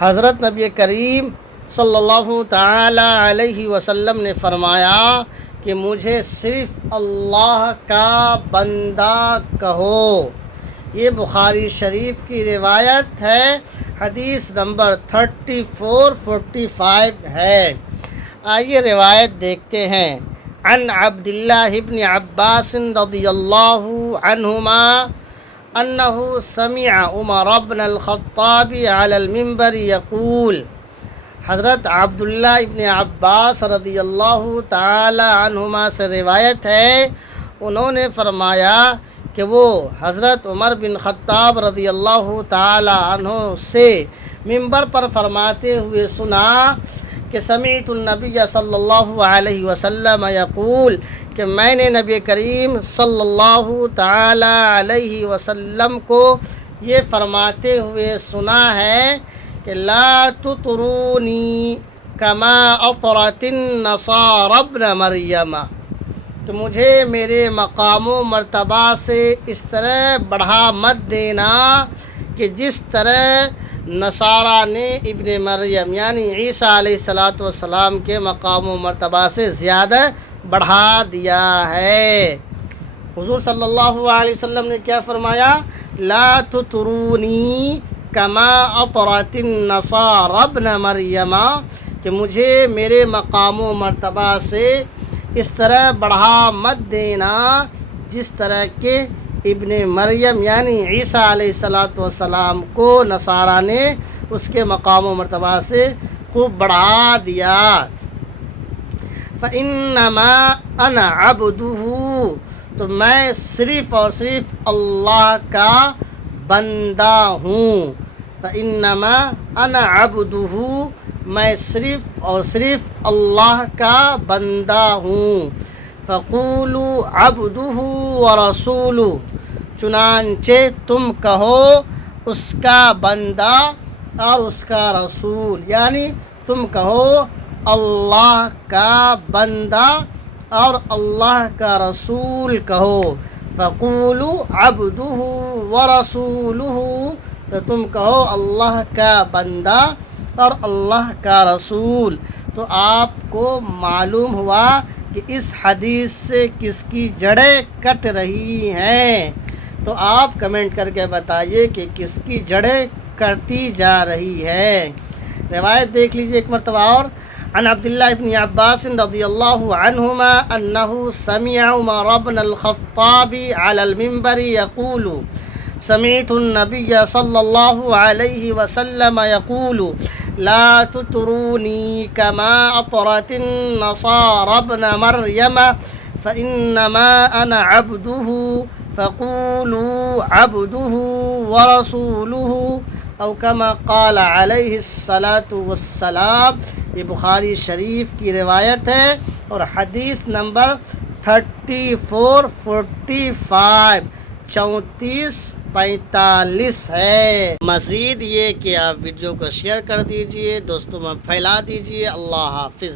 حضرت نبی کریم صلی اللہ تعالی علیہ وسلم نے فرمایا کہ مجھے صرف اللہ کا بندہ کہو۔ یہ بخاری شریف کی روایت ہے، حدیث نمبر 3445 ہے۔ آئیے روایت دیکھتے ہیں۔ عن عبداللہ ابن عباس رضی اللہ عنہما انه سمع عمر بن الخطاب على المنبر يقول، حضرت عبداللہ ابن عباس رضی اللہ تعالی عنہما سے روایت ہے، انہوں نے فرمایا کہ وہ حضرت عمر بن خطاب رضی اللہ تعالی عنہ سے منبر پر فرماتے ہوئے سنا کہ سمعت النبی صلی اللہ علیہ وسلم یقول، کہ میں نے نبی کریم صلی اللہ تعالی علیہ وسلم کو یہ فرماتے ہوئے سنا ہے کہ لا تطرونی کما اطرت النصارى ابن مریم، کہ مجھے میرے مقام و مرتبہ سے اس طرح بڑھا مت دینا کہ جس طرح نصارہ نے ابن مریم یعنی عیسیٰ علیہ السلام کے مقام و مرتبہ سے زیادہ بڑھا دیا ہے۔ حضور صلی اللہ علیہ وسلم نے کیا فرمایا؟ لا تطرونی کما اطرت النصارى ابن مریم، کہ مجھے میرے مقام و مرتبہ سے اس طرح بڑھا مت دینا جس طرح کہ ابن مریم یعنی عیسیٰ علیہ السلام کو نصارہ نے اس کے مقام و مرتبہ سے خوب بڑھا دیا۔ فَإِنَّمَا أَنَا عَبْدُهُ، تو میں صرف اور صرف اللہ کا بندہ ہوں۔ فَإِنَّمَا أَنَا عَبْدُهُ، میں صرف اور صرف اللہ کا بندہ ہوں۔ فَقُولُوا عَبْدُهُ وَرَسُولُهُ، چنانچہ تم کہو اس کا بندہ اور اس کا رسول، یعنی تم کہو اللہ کا بندہ اور اللہ کا رسول کہو۔ فَقُولُوا عَبْدُهُ وَرَسُولُهُ، تو تم کہو اللہ کا بندہ اور اللہ کا رسول۔ تو آپ کو معلوم ہوا کہ اس حدیث سے کس کی جڑیں کٹ رہی ہیں، تو آپ کمنٹ کر کے بتائیے کہ کس کی جڑیں کٹی جا رہی ہے۔ روایت دیکھ لیجیے ایک مرتبہ اور۔ عن عبداللہ ابن عباس رضی اللہ عنہما انہ سمع عمر بن الخطاب علی المنبر یقول، سمعت النبی صلی اللہ علیہ وسلم یقول لا تطرونی کما اطرت النصارى ابن مریم فإنما انا عبده فقولوا عبده ورسوله او کما قال علیہ السلام۔ یہ بخاری شریف کی روایت ہے اور حدیث نمبر 3445 3445 ہے۔ مزید یہ کہ آپ ویڈیو کو شیئر کر دیجئے، دوستوں میں پھیلا دیجئے۔ اللہ حافظ۔